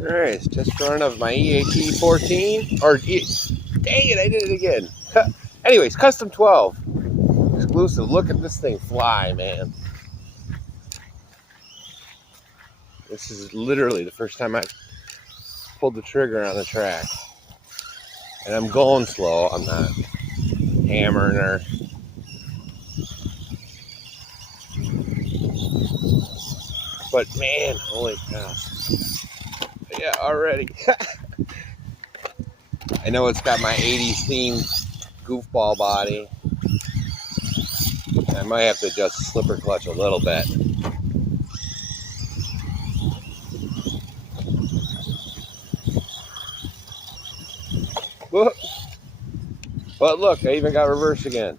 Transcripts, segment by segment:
Alright, it's just run of my EAT 14. Dang it, I did it again. Anyways, custom 12. Exclusive. Look at this thing fly, man. This is literally the first time I pulled the trigger on the track. And I'm going slow. I'm not hammering her. But man, holy cow. Yeah, already. I know it's got my 80s themed goofball body. I might have to adjust the slipper clutch a little bit. Whoop. But look, I even got reverse again.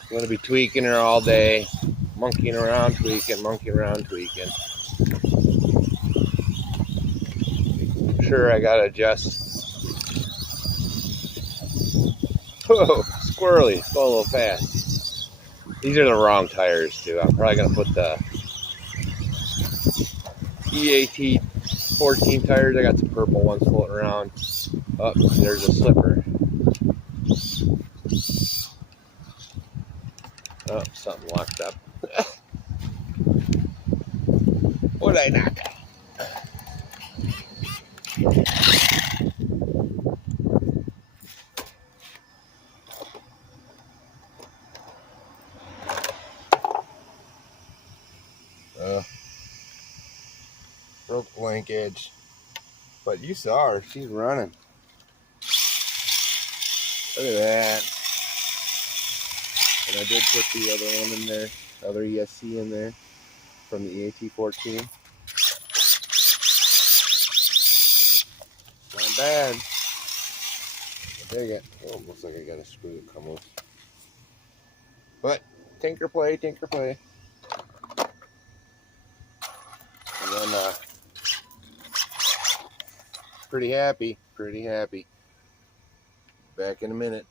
I'm going to be tweaking her all day. Monkeying around, tweaking, monkeying around, tweaking. I'm sure I got to adjust. Whoa, squirrely. It's going a little fast. These are the wrong tires, too. I'm probably going to put the EAT 14 tires. I got some purple ones floating around. Oh, there's a slipper. Oh, something locked up. What did I knock? Broke the linkage. But you saw her. She's running. Look at that. And I did put the other one in there, other ESC in there from the EAT 14. Not bad. I dig it. Oh, looks like I got a screw that come loose. But tinker play, tinker play. And then pretty happy, pretty happy. Back in a minute.